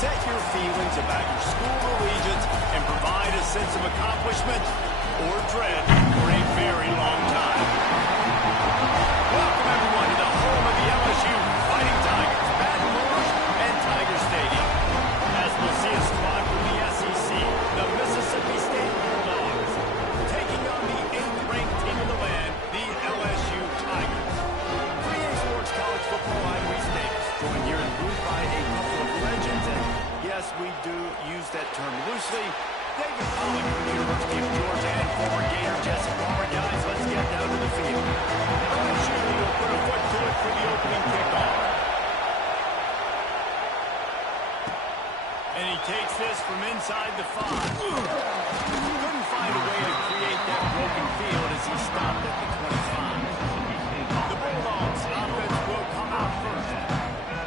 set your feelings about your school allegiance and provide a sense of accomplishment or dread for a very long time. Welcome, everyone, to the home of the LSU Fighting Tigers, Baton Rouge and Tiger Stadium. As we'll see a squad from the SEC, the Mississippi State Bulldogs, taking on the 8th-ranked team in the land, the LSU Tigers. For EA Sports College Football, I'm Reese Davis, joined here in the booth by a couple of legends, and yes, we do use that term loosely. David Pollack from the University of Georgia and former Gator Jesse Palmer. Guys, let's get down to the field. LSU will put a foot to it for the opening kickoff. And he takes this from inside the 5. Couldn't find a way to create that broken field as he stopped at the 25. The Bulldogs offense will come out first.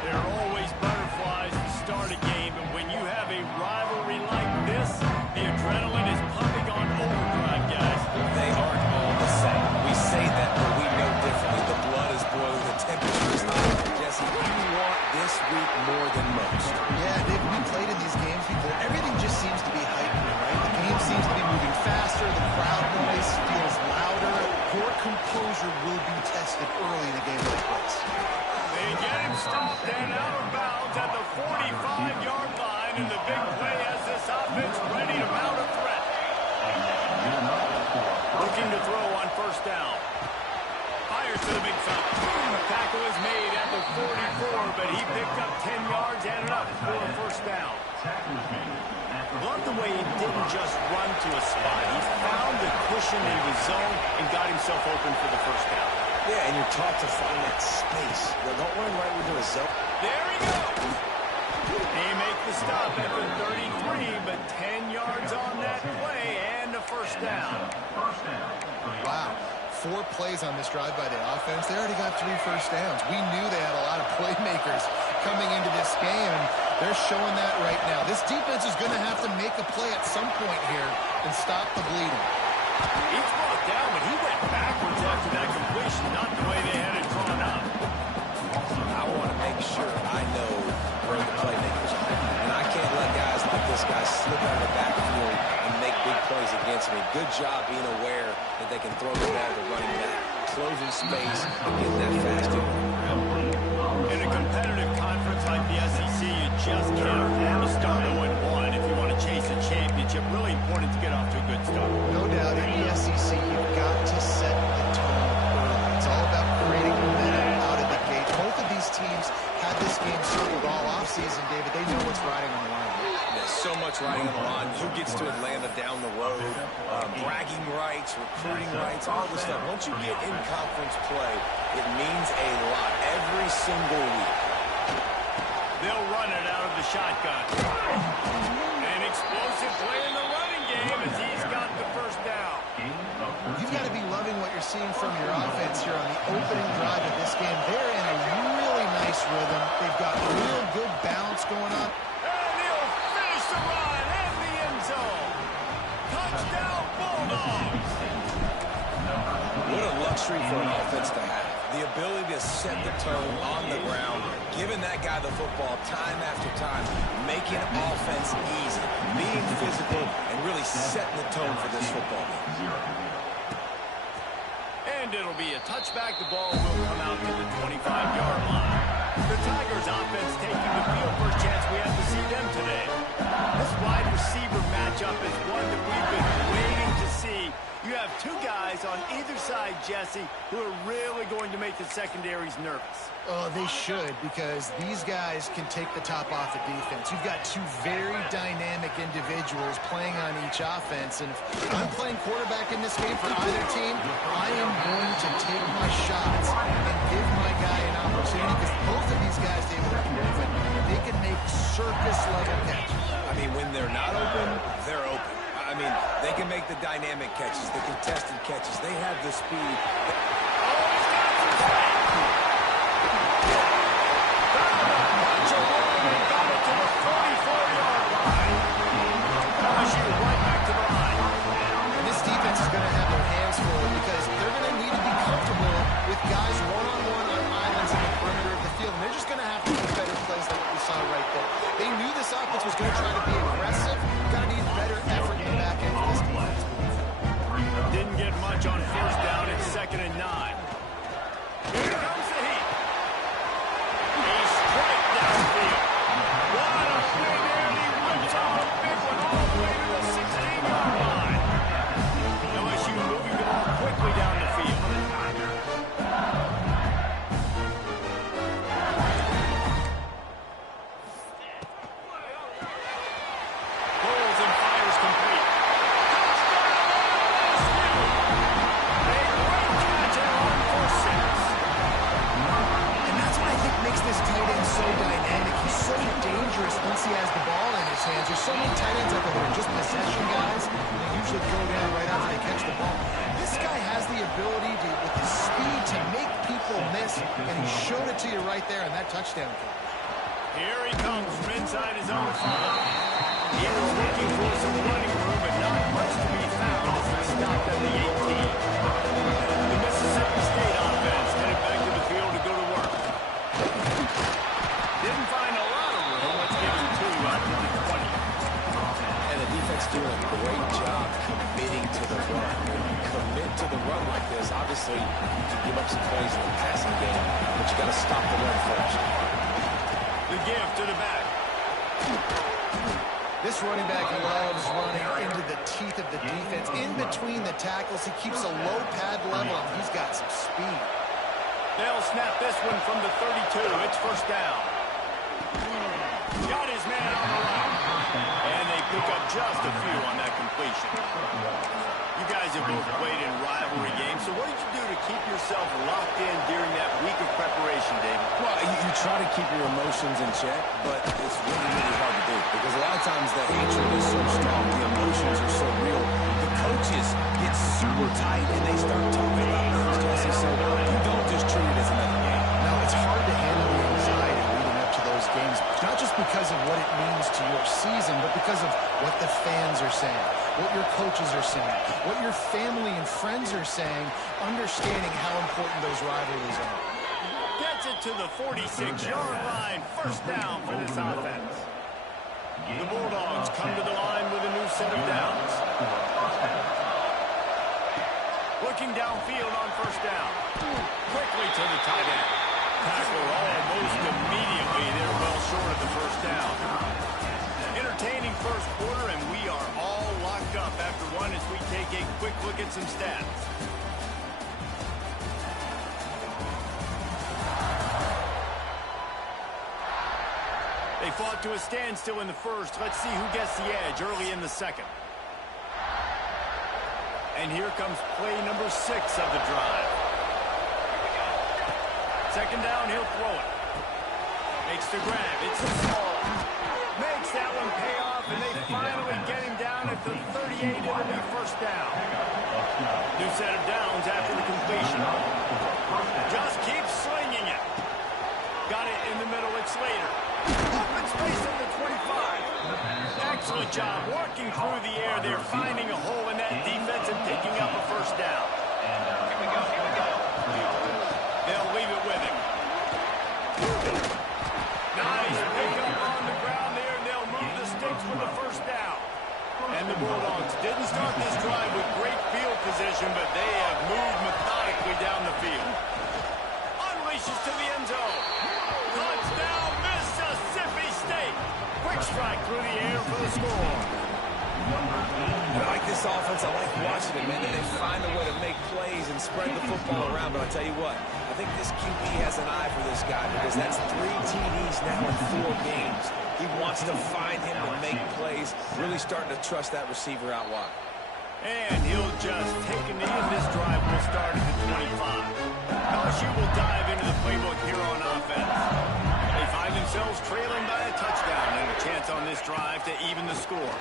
There are always butterflies to start a game, and when you have a rivalry like this, the adrenaline is pumping on overdrive, guys. They aren't all the same. We say that, but we know differently. The blood is boiling, the temperature is high. Jesse, you want this week more than most. Yeah, Dave, we played in these games before. Everything just seems to be heightened, right? The game seems to be moving faster. The crowd noise feels louder. Your composure will be tested early in a game like this. They get him stopped and out of bounds at the 45-yard line, and the big play has this offense ready to mount a threat. Looking to throw on first down. Fires to the big side. The tackle is made at the 44, but he picked up 10 yards and enough for a first down. Love the way he didn't just run to a spot. He found the cushion in the zone and got himself open for the first down. Yeah, and you're taught to find that space. Don't run right into a zone. There he goes. They make the stop at the 33, but 10 yards on that play and a first down. Wow. 4 plays on this drive by the offense. They already got 3 first downs. We knew they had a lot of playmakers coming into this game, and they're showing that right now. This defense is going to have to make a play at some point here and stop the bleeding. He's brought down, but he went backwards after that completion, not the way they had it drawn up. I want to make sure I know where the playmakers are. And I can't let guys like this guy slip out of the backfield and make big plays against me. Good job being aware that they can throw the ball to running back, closing space, and getting that fast in. In a competitive conference like the SEC, you just can't afford to start 0-1 if you want to chase a championship. Really important to get off to a good start. No doubt, in the SEC, you've got to set the tone early. It's all about creating momentum out of the gate. Both of these teams had this game circled all offseason, David. They know what's riding on the line. There's so much riding on the line. Who gets to Atlanta down the road? Bragging rights, recruiting rights, all this stuff. Once you get in conference play, it means a lot every single week. They'll run it out of the shotgun. An explosive play in the running game as he's got the first down. You've got to be loving what you're seeing from your offense here on the opening drive of this game. They're in a really nice rhythm. They've got real good balance going on. And he'll finish the run in the end zone. Touchdown, Bulldogs. What a luxury for an offense to have. The ability to set the tone on the ground, giving that guy the football time after time, making offense easy, being physical, and really setting the tone for this football game. And it'll be a touchback. The ball will come out to the 25-yard line. The Tigers offense taking the field. First chance we have to see them today. This wide receiver matchup is one that we've been waiting to see. You have 2 guys on either side, Jesse, who are really going to make the secondaries nervous. Oh, they should, because these guys can take the top off the defense. You've got 2 very dynamic individuals playing on each offense, and if I'm playing quarterback in this game for either team, I am going to take my shots and give my guy an opportunity, because both of these guys, they've proven they can make circus-level catches. I mean, when they're not open, they're open. I mean, they can make the dynamic catches, the contested catches. They have the speed. This defense is going to have their hands full because they're going to need to be comfortable with guys one-on-one on islands in the perimeter of the field. And they're just going to have to make better plays than what we saw right there. They knew this offense was going to try to be aggressive. Got to need better effort in the back end of this defense. Didn't get much on first down. It's 2nd and 9. Here comes the heat. He's straight downfield. What a play there. He whips off a big one all the way to the 16-yard line. LSU moving the ball quickly down the field. Pulls and fires complete. And that's what I think makes this tight end so dynamic. He's so dangerous once he has the ball in his hands. There's so many tight ends out there that are just possession guys. They usually go down right after they catch the ball. This guy has the ability to, with his speed, to make people miss, and he showed it to you right there in that touchdown kick. Here he comes from inside his own 5. He was looking for some running room, but not much to be found as he stopped at the 18. The Mississippi State offense headed back to the field to go to work. Didn't find a lot of room. Let's give him 2 out to the 20. And the defense doing a great job committing to the run. When you commit to the run like this, obviously you can give up some plays in the passing game, but you got to stop the run first. The give to the back. This running back loves running into the teeth of the defense. In between the tackles, he keeps a low pad level, and he's got some speed. They'll snap this one from the 32. It's first down. Got his man on the run. And they pick up just a few on that completion. You guys have both played in rivalry games, so what did you do to keep yourself locked in during that week of preparation, David? Well, you try to keep your emotions in check, but it's really, really hard to do because a lot of times the hatred is so strong, the emotions are so real. The coaches get super tight and they start talking about things, Jesse, so you don't just treat it as another game. No, it's hard to handle the anxiety leading up to those games, not just because of what it means to your season, but because of what the fans are saying, what your coaches are saying, what your family and friends are saying, understanding how important those rivalries are. Gets it to the 46-yard line. First down for this offense. The Bulldogs come to the line with a new set of downs. Looking downfield on first down. Quickly to the tight end. Tackle almost immediately. They're well short of the first down. Entertaining first quarter, and we are all locked up after one as we take a quick look at some stats. They fought to a standstill in the first. Let's see who gets the edge early in the second. And here comes play number 6 of the drive. Second down, he'll throw it. Makes the grab. It's a small. Makes that one pay off, and they finally get him down at the 38. It'll be first down. New set of downs after the completion. Just keep slinging it. Got it in the middle. It's Slater. Open space at the 25. Excellent job working through the air. They're finding a hole in that defense and picking up a first down. They'll leave it with him. Nice pick up on the ground there, and they'll move the sticks for the first down. And the Bulldogs didn't start this drive with great field position, but they have moved methodically down the field. Unleashes to the end zone. Touchdown, Mississippi State. Quick strike through the air for the score. I like this offense. I like watching it, man. They find a way to make plays and spread the football around. But I tell you what, I think this QB has an eye for this guy because that's 3 TDs now in 4 games. He wants to find him to make plays, really starting to trust that receiver out wide. And he'll just take a knee, and this drive will start at the 25. LSU will dive into the playbook here on offense. They find themselves trailing by a touchdown and a chance on this drive to even the score.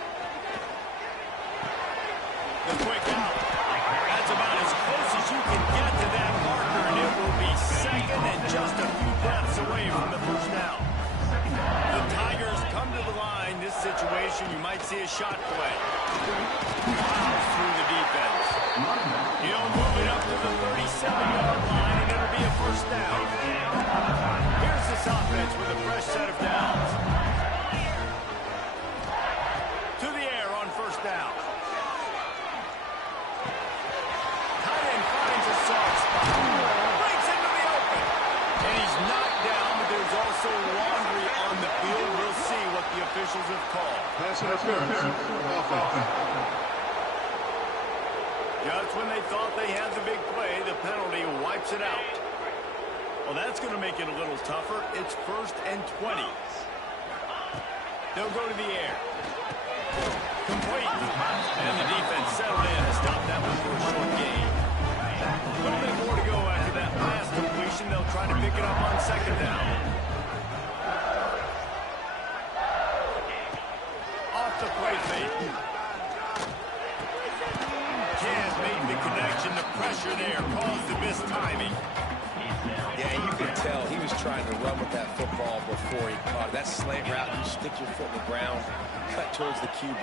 The quick out. That's about as close as you can get to that marker, and it will be second and just a few breaths away from the first down. The Tigers come to the line. This situation, you might see a shot play. Plows through the defense. He'll move it up to the 37-yard line, and it'll be a first down. Here's this offense with a fresh set of downs. officials have called. Pass interference. Offense. Just when they thought they had the big play, the penalty wipes it out. Well, that's going to make it a little tougher. It's 1st and 20. They'll go to the air. Complete. And the defense settled in to stop that one for a short gain. A little bit more to go after that last completion. They'll try to pick it up on 2nd down. Off the play fake. Can't make the connection. The pressure there caused the missed timing. Yeah, you could tell he was trying to run with that football before he caught it. That slant route, you stick your foot in the ground, cut towards the QB.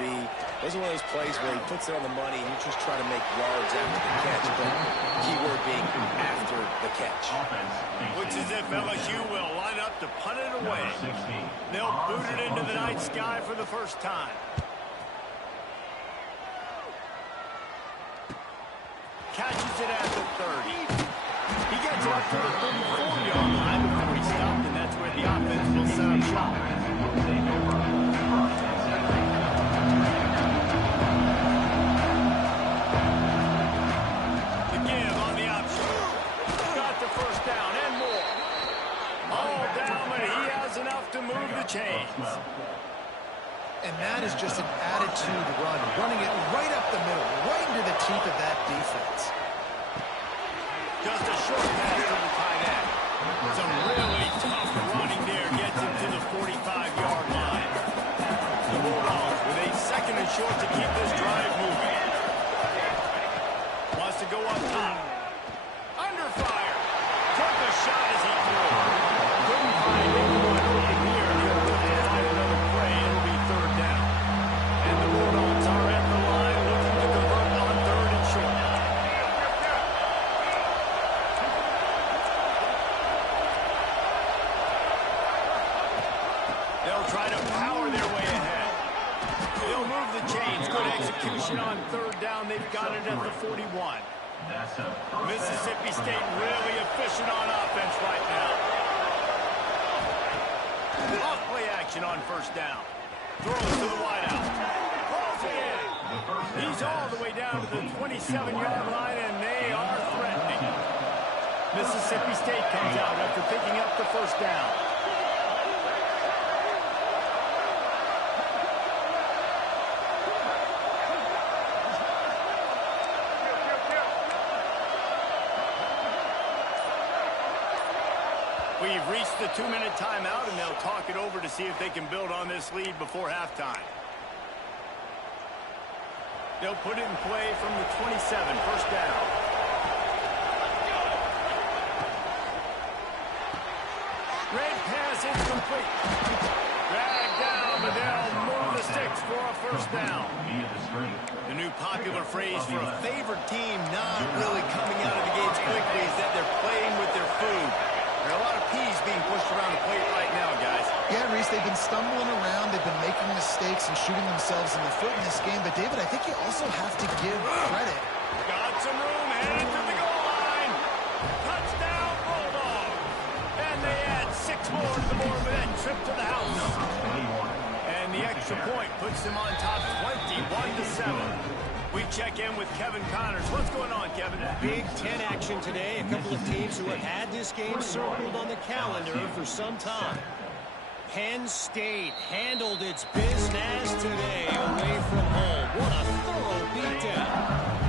Those are one of those plays where he puts it on the money and you're just trying to make yards after the catch, but keyword being after the catch. Looks as if LSU will line up to punt it away. They'll boot it into the night sky for the first time. Catches it at the 30. He gets up to the 34-yard line before he stopped, and that's where the offense will set up shop. The give on the option. Got the first down and more. All down, but he has enough to move the chains. And that is just an attitude run, running it right up the middle, right into the teeth of that defense. Just a short pass to the tight end. Some really tough running there gets him to the 45-yard line. The Bulldogs with a 2nd and short to keep this drive moving. Wants to go up top. Under fire. Took a shot as he threw. Couldn't find anyone over here. He'll look to find another play. It'll be 3rd down. And the Bulldogs are at the line looking to convert on 3rd and short. They'll try to power their way ahead. They'll move the chains. Good execution on 3rd down. They've got it at the 41. Mississippi State really efficient on offense right now. Off play action on 1st down. Throws to the wideout. Falls in. He's all the way down to the 27-yard line, and they are threatening. Mississippi State comes out after picking up the 1st down. We've reached the 2-minute timeout, and they'll talk it over to see if they can build on this lead before halftime. They'll put it in play from the 27, 1st down. Great pass, incomplete. Dragged down, but they'll move the sticks for a 1st down. The new popular phrase for a favored team not really coming out of the gates quickly is that they're playing with their food. There are a lot of peas being pushed around the plate right now, guys. Yeah, Reese, they've been stumbling around. They've been making mistakes and shooting themselves in the foot in this game. But, David, I think you also have to give credit. Got some room, headed to the goal line. Touchdown, Bulldogs. And they add 6 more to the board with that trip to the house. And the extra point puts them on top 21-7. We check in with Kevin Connors. What's going on, Kevin? Big Ten action today. A couple of teams who have had this game circled on the calendar for some time. Penn State handled its business today away from home. What a thorough beatdown.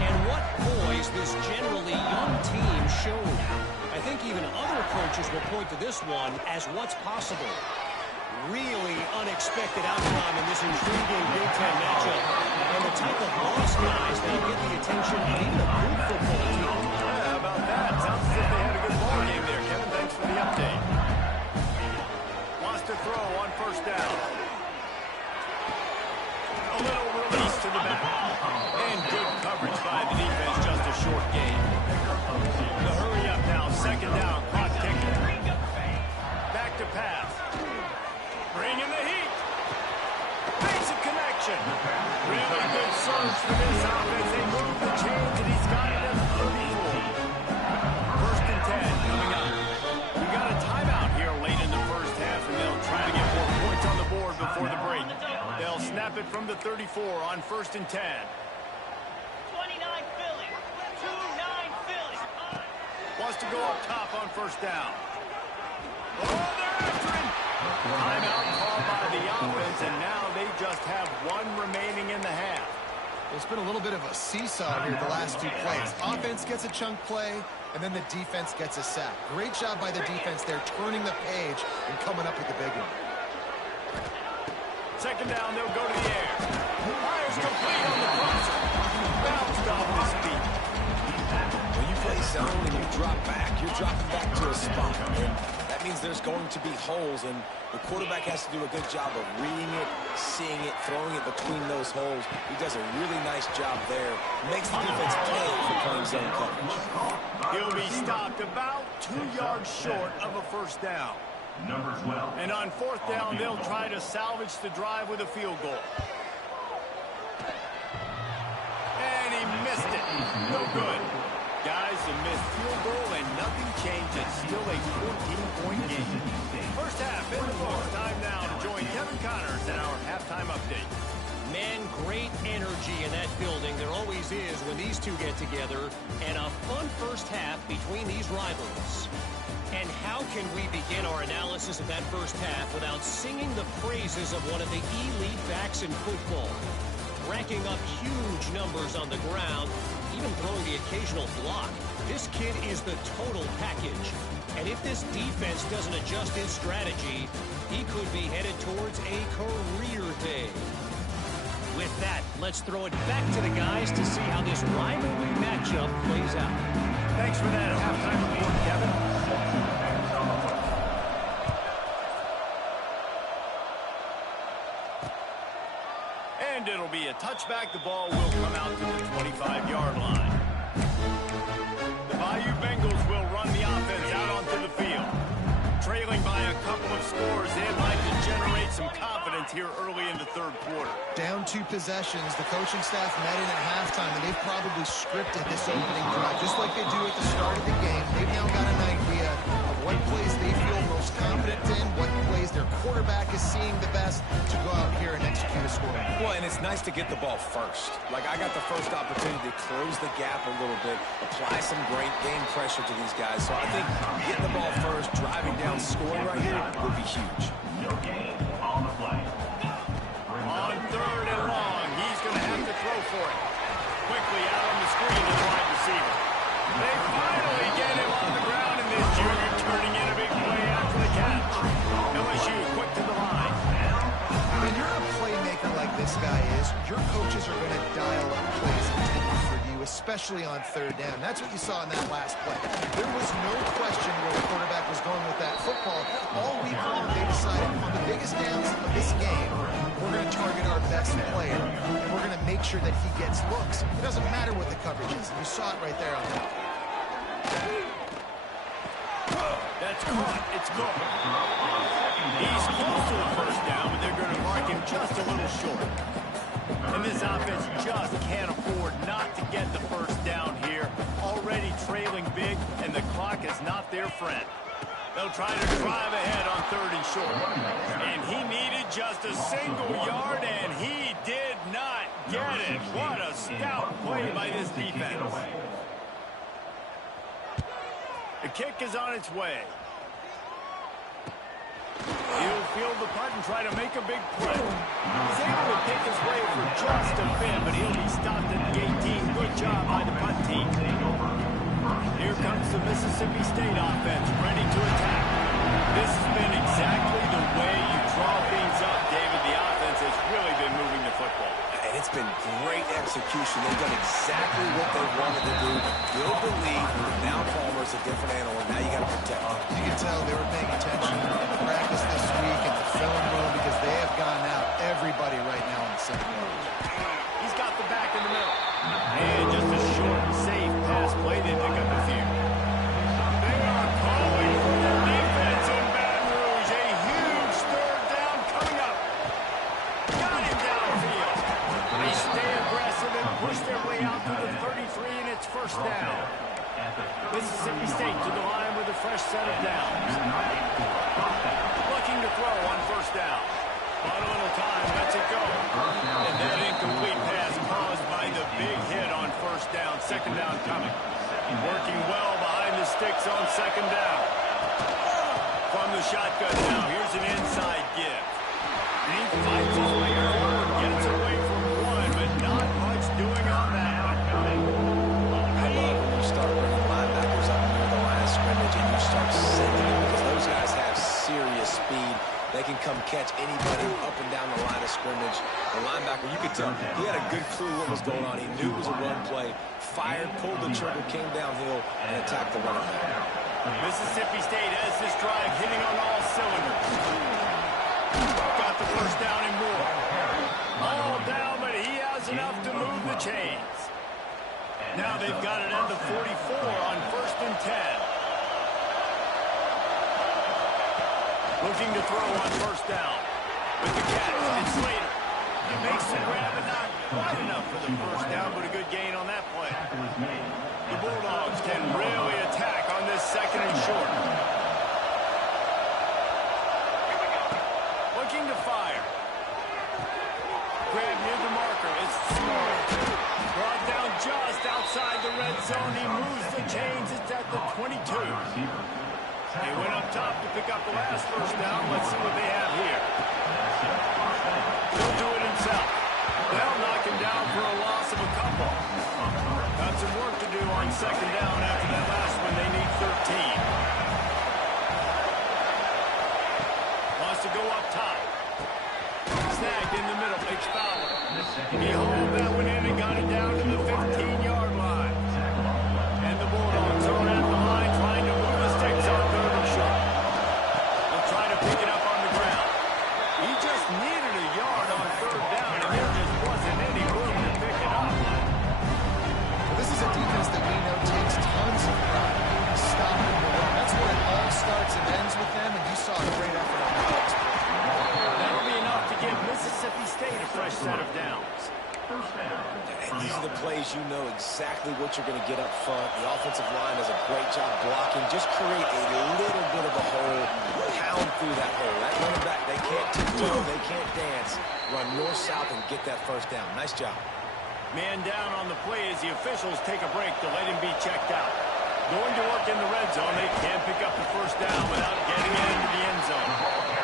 And what poise this generally young team showed. I think even other coaches will point to this one as what's possible. Really unexpected outcome in this intriguing Big Ten matchup. And the type of loss, guys, that'll get the attention of even a good football team. Yeah, how about that? Sounds as if they had a good ball game there, Kevin. Thanks for the update. Wants to throw on 1st down. A little release to the back. And good coverage by the defense, just a short gain. The hurry up now, 2nd down, clock ticking. Back to pass. Bringing the heat. Makes a connection. Really good surge for this offense. They move the chains, and he's got it at the 34. 1st and 10 coming up. We got a timeout here late in the 1st half, and they'll try to get more points on the board before the break. They'll snap it from the 34 on 1st and 10. 29 Philly. 2-9 Philly. Wants to go up top on 1st down. Oh, they're after him. Timeout called by the offense, and now they just have one remaining in the half. It's been a little bit of a seesaw here the last two plays. Offense gets a chunk play, and then the defense gets a sack. Great job by the defense there, turning the page and coming up with the big one. 2nd down, they'll go to the air. Fires complete on the crosser. Bounced off his feet. When you play zone and you drop back, you're dropping back to a spot. And that means there's going to be holes, and the quarterback has to do a good job of reading it, seeing it, throwing it between those holes. He does a really nice job there. Makes the defense pay for playing zone coverage. He'll be stopped about 2 yards short of a 1st down. Number 12. And on 4th down, they'll try to salvage the drive with a field goal. And he missed it. No good. Guys, a missed field goal and nothing changes. Still a 14-point game. 1st half in the books. Time now to join Kevin Connors in our halftime update. Man, great energy in that building. There always is when these two get together. And a fun 1st half between these rivals. And how can we begin our analysis of that 1st half without singing the praises of one of the elite backs in football? Racking up huge numbers on the ground, even throwing the occasional block. This kid is the total package. And if this defense doesn't adjust his strategy, he could be headed towards a career day. With that, let's throw it back to the guys to see how this rivalry matchup plays out. Thanks for that halftime report, Kevin. And it'll be a touchback. The ball will come out to the 25-yard line. The Bayou Bengals will run the offense out onto the field. Trailing by a couple of scores, they'd like to generate some confidence here early in the 3rd quarter. Down 2 possessions, the coaching staff met in at halftime, and they've probably scripted this opening drive, just like they do at the start of the game. They've now got an idea of what plays they feel most confident in, what plays their quarterback is seeing the best to go out here and execute a score. Well, and it's nice to get the ball first. Like, I got the first opportunity to close the gap a little bit, apply some great game pressure to these guys. So I think getting the ball first, driving down, scoring right here would be huge. No gain on the play. On 3rd and long, he's going to have to throw for it. Quickly out on the screen to the wide receiver. They finally get him on the ground, and this junior turning in a big play after the catch. LSU quick to the line. When you're a playmaker like this guy is, your coaches are going to dial up plays intended for you, especially on 3rd down. That's what you saw in that last play. There was no question where the quarterback was going with that football. All week long, they decided on the biggest downs of this game, we're going to target our best player, and we're going to make sure that he gets looks. It doesn't matter what the coverage is. You saw it right there on that. That's caught. It's good. He's close to the 1st down, but they're going to mark him just a little short. And this offense just can't afford not to get the 1st down here. Already trailing big, and the clock is not their friend. They'll try to drive ahead on 3rd and short. And he needed just a single yard, and he did not get it. What a stout play by this defense. The kick is on its way. He'll field the punt and try to make a big play. He's able to pick his way for just a bit, but he'll be stopped at the 18. Good job by the punt team. Here comes the Mississippi State offense, ready to attack. This has been exactly the way you draw things up, David. The offense has really been moving the football. And it's been great execution. They've done exactly what they wanted to do. Build the lead. Now Palmer's a different animal. Now you got to protect him. You can tell they were paying attention in the practice this week in the film room because they have gotten out everybody right now in the 2nd quarter. He's got the back in the middle. And just a short and safe pass play. They pick up a few. They are calling for their defense in Baton Rouge. A huge 3rd down coming up. Got him downfield. They stay aggressive and push their way out to the 33, and it's 1st down. Mississippi State to the line with a fresh set of downs. Looking to throw on 1st down. On a little time, lets it go. second down. From the shotgun now, here's an inside give. And he fights his way forward, gets away from one, but not much doing on that. I love when you start bringing linebackers up near the line of scrimmage and you start sending them because those guys have serious speed. They can come catch anybody up and down the line of scrimmage. The linebacker, you could tell, he had a good clue what was going on. He knew it was a run play, fired, pulled the trigger, came downhill, and attacked the running back. Mississippi State has this drive hitting on all cylinders. Got the first down and more. All down, but he has enough to move the chains. Now they've got it at the 44 on 1st and 10. Looking to throw on 1st down. With the catch, it's Slater. He makes the grab, and not quite enough for the 1st down, but a good gain on that play. The Bulldogs can really attack on this 2nd and short. Looking to fire. Grab near the marker. It's Smart. Brought down just outside the red zone. He moves the chains. It's at the 22. He went up top to pick up the last 1st down. Let's see what they have here. He'll do it himself. They'll knock him down for a loss of a couple. Got some work to do on 2nd down after that last one. They need 13. Wants to go up top. Snagged in the middle. It's Fowler. He hauled that one in and got it down to the 15-yard line. And the Bulldogs are at the line trying to move the sticks on 3rd and short. They'll try to pick it up on the ground. He just needed a yard on 3rd down, and there just wasn't any room to pick it up. Well, this is a defense that we know takes tons of pride in stopping the run. That's where it all starts and ends with them, and you saw a great effort on that. That'll be enough to give Mississippi State a fresh set of downs. And these are the plays you know exactly what you're going to get up front. The offensive line does a great job blocking. Just create a little bit of a hole, pound through that hole. That running back, they can't tiptoe, they can't dance. Run north-south and get that 1st down. Nice job. Man down on the play as the officials take a break to let him be checked out. Going to work in the red zone. They can't pick up the 1st down without getting it into the end zone.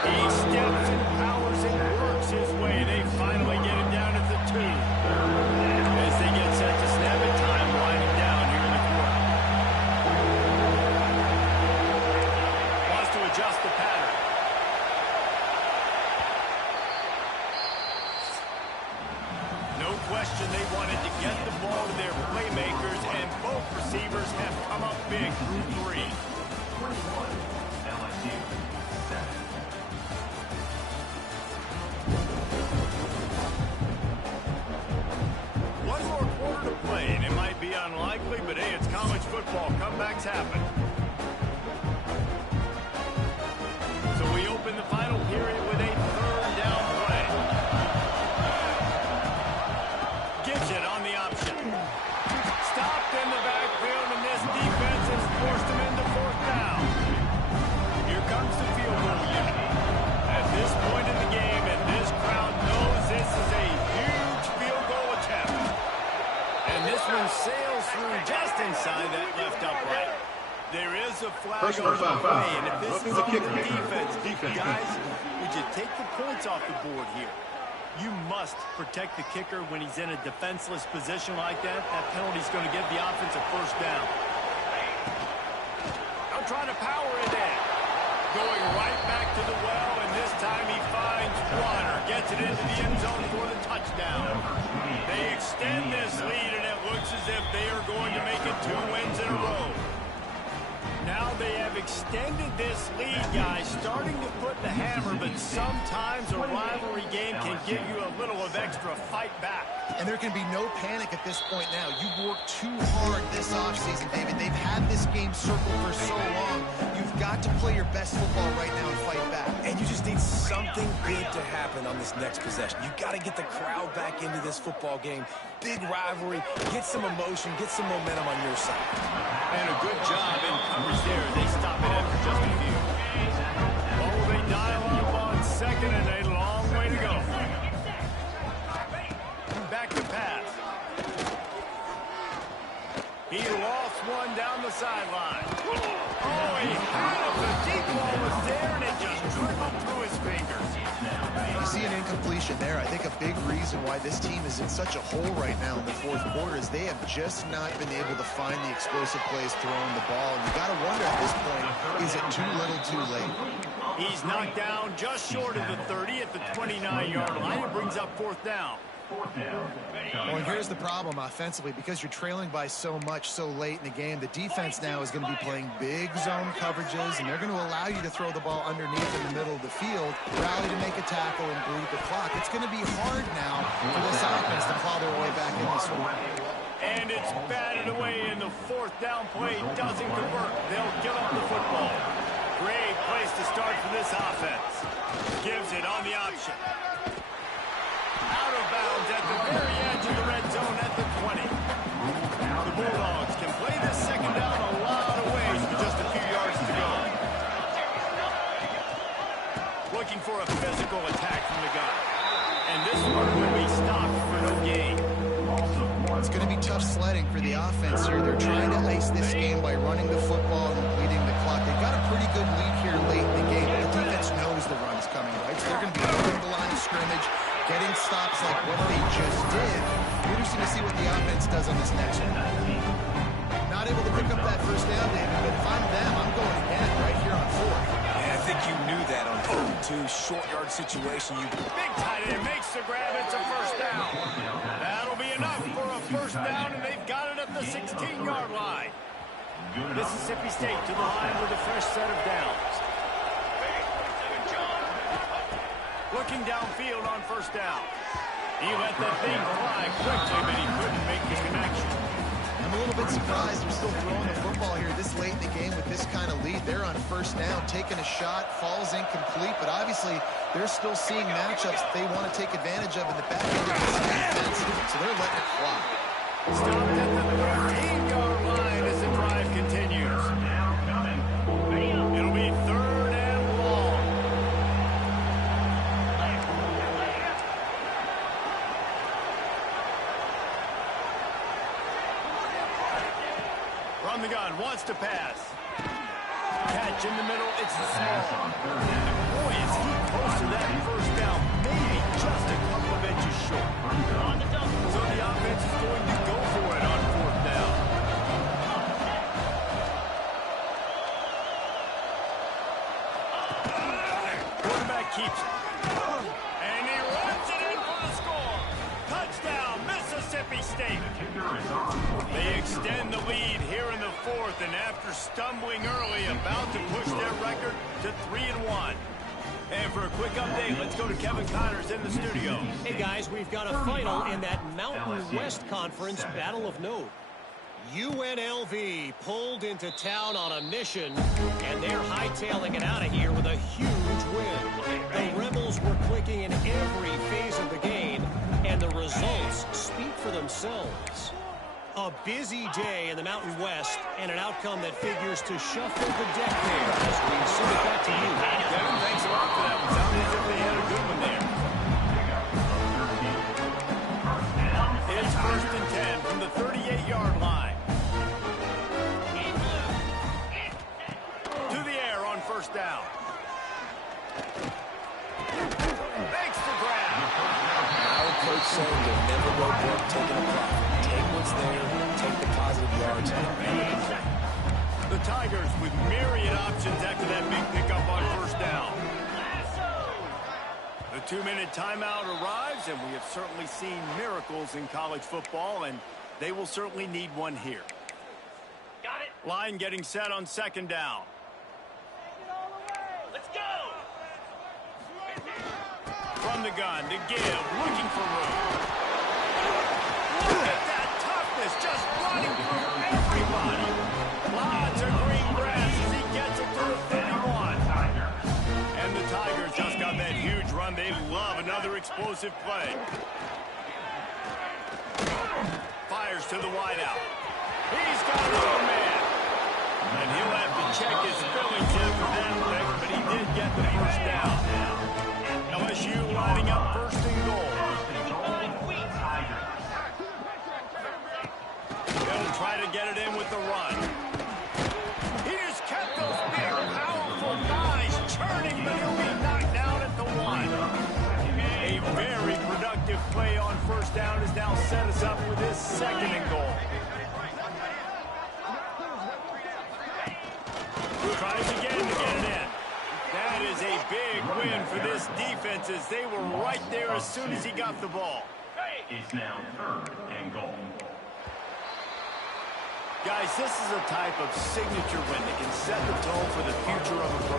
He steps and powers and works his way. They finally get him down at the 2. As they get set to snap it, time winding down here in the quarter. Wants to adjust the pattern. No question they wanted to get the ball to their playmakers, and both receivers have come up big through 3. 21, LSU, 7. One more quarter to play, and it might be unlikely, but hey, it's college football. Comebacks happen. So we open the final period with a 3rd down play. Gives it on the option. Stopped in the backfield, and this defense has forced him into 4th down. Here comes the field goal unit. At this point in the game, and this crowd knows this is a huge field goal attempt. And this one sails through just inside that left upright. There is a flag on the play, and if this is on the defense, guys, would you take the points off the board here? You must protect the kicker when he's in a defenseless position like that. That penalty is going to give the offense a 1st down. Now trying to power it in. Going right back to the well, and this time he finds Warner. Gets it into the end zone for the touchdown. They extend this lead, and it looks as if they are going to make it 2 wins in a row. Now they have extended this lead, guys, starting to put the hammer, but sometimes a rivalry game can give you a little of extra fight back. And there can be no panic at this point now. You've worked too hard this offseason, David. They've had this game circled for so long. You've got to play your best football right now and fight back. And you just need something big to happen on this next possession. You got to get the crowd back into this football game. Big rivalry. Get some emotion. Get some momentum on your side. And a good job in coverage there. They stop it after just a few. Oh, they dial up on 2nd and a long way to go. Back to pass. He lost one down the sideline. Oh, he had him. The deep ball was there, and it just dribbled through his fingers. You see an incompletion there. I think a big reason why this team is in such a hole right now in the fourth quarter is they have just not been able to find the explosive plays throwing the ball. And you got to wonder at this point, is it too little too late? He's knocked down just short of the 30 at the 29-yard line. It brings up fourth down. Well, and here's the problem offensively. Because you're trailing by so much so late in the game, the defense now is going to be playing big zone coverages, and they're going to allow you to throw the ball underneath in the middle of the field, rally to make a tackle, and bleed the clock. It's going to be hard now for this offense to claw their way back in this one. And it's batted away, and the fourth down play doesn't convert. They'll give up the football. Great place to start for this offense. Gives it on the option. Out of bounds at the very edge of the red zone at the 20. The Bulldogs can play this second down a lot of ways with just a few yards to go. Looking for a physical attack from the gun. And this one will be stopped for no gain. It's going to be tough sledding for the offense here. They're trying to ice this game by running the football and bleeding the clock. They've got a pretty good lead here late in the game, but the defense knows the run is coming, right? So they're going to be holding the line of scrimmage, getting stops like what they just did. Interesting to see what the offense does on this next one. Not able to pick up that first down, David, but if I'm them, I'm going again right here on fourth. Yeah, I think you knew that on 32, short yard situation. Big tight end makes the grab. It's a first down. That'll be enough for a first down, and they've got it at the 16-yard line. Mississippi State to the line with a fresh set of downs. Looking downfield on first down. He let that thing fly quickly, but he couldn't make the connection. I'm a little bit surprised they're still throwing the football here this late in the game with this kind of lead. They're on first down, taking a shot, falls incomplete, but obviously they're still seeing matchups that they want to take advantage of in the back end of this defense, so they're letting it fly. Stopped at the 13-yard line as the drive continues. It'll be third and long. From the gun, wants to pass. Catch in the middle, it's small. Boy, is he close to that first down. Maybe just a couple of inches short. So the offense is going to go for it on fourth down. Quarterback keeps it. And he runs it in for the score. Touchdown, Mississippi State. They extend the lead here in the fourth, and after stumbling early, about to push their record to 3-1. And for a quick update, let's go to Kevin Connors in the studio. Hey, guys, we've got a final in that Mountain West Conference Battle of Note. UNLV pulled into town on a mission, and they're hightailing it out of here with a huge win. The Rebels were clicking in every phase of the game, and the results speak for themselves. A busy day in the Mountain West, and an outcome that figures to shuffle the deck there as we send it back to you. Kevin, thanks a lot for that one. Sounds as if they had a good one there. It's first and 10 from the 38-yard line. To the air on first down. Makes the grab. Our coach said you'll never go broke taking a profit. Take what's there, take the positive yards, and never complain. The Tigers with myriad options after that big pickup on first down. The 2-minute timeout arrives, and we have certainly seen miracles in college football, and they will certainly need one here. Got it. Line getting set on second down. Let's go. From the gun to give, looking for room. Look at that toughness, just running through everybody. Lots of green grass as he gets it to the 31. And the Tigers just got that huge run. They love another explosive play. Fires to the wideout. He's got a little man. And he'll have to check his feelings after that pick, but he did get the first down. LSU lining up first and goal. They'll try to get it in with the run. He just kept those effective play on first down has now set us up with this second and goal. Tries again to get it in. That is a big win for this defense as they were right there as soon as he got the ball. It's now 3rd and goal. Guys, this is a type of signature win that can set the tone for the future of a program.